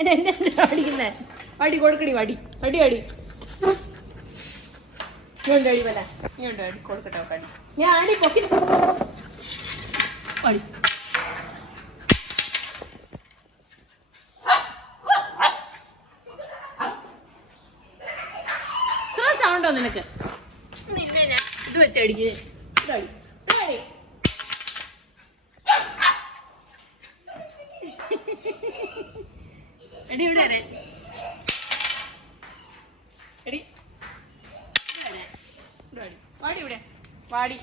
എന്നെ അടിക്കുന്നേ അടി കൊടുക്കടി വടി അടി അടി ഇങ്ങോട്ട് അടി പല ഇങ്ങോട്ട് അടി കൊടുക്കട്ടെ അടി ഞാൻ അടി പൊക്കി അടി ഇത്ര സൗണ്ടോ നിനക്ക് നിന്നെ ഞാൻ ഇത് വെച്ചടിക്കുന്നേ ഇതടി ഇതടി എടി ഇവിടെ എടി വാടി ഇവിടെ വാടി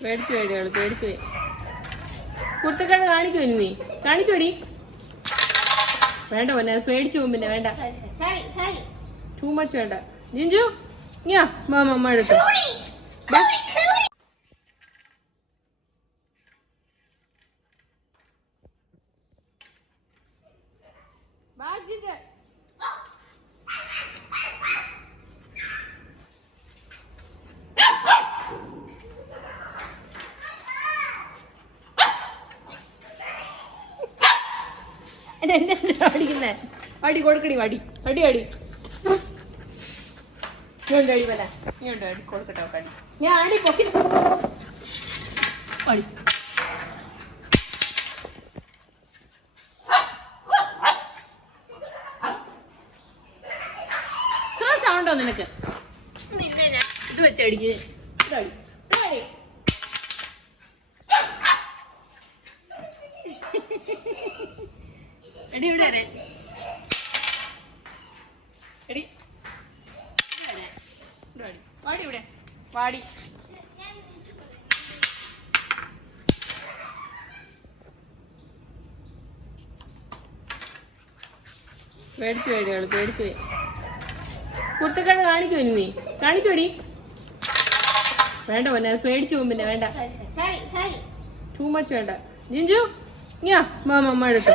പേടിച്ചു പേടിയാണ് പേടിച്ചു കുട്ടികളെ കാണിക്കൂ നീ കാണിക്കൂടി വേണ്ട പോലെ അത് പേടിച്ചു പോകും പിന്നെ വേണ്ട ടൂ മച്ച് വേണ്ട ജിഞ്ചു ഞാ മാമ എടുത്തു എന്നെ അടിക്കുന്നേ അടി കൊടുക്കടി വടി അടി അടി ഇങ്ങോട്ട് അടി പല ഇങ്ങോട്ട് അടി കൊടുക്കട്ടെ അടി ഞാൻ അടി പൊക്കി അടി ഇത്ര സൗണ്ടോ നിനക്ക് നിന്നെ ഞാൻ ഇത് വെച്ചടിക്കുന്നേ ഇതടി ഇതടി എടി ഇവിടെ എടി വാടി ഇവിടെ വാടി പേടിച്ചു പേടിയാണ് പേടിച്ചു കുട്ടികളെ കാണിക്കൂ നീ കാണിക്കൂടി വേണ്ട പോലെ അത് പേടിച്ചു പോകും പിന്നെ വേണ്ട ടൂ മച്ച് വേണ്ട ജിഞ്ചു ഞാ മാമ എടുത്തു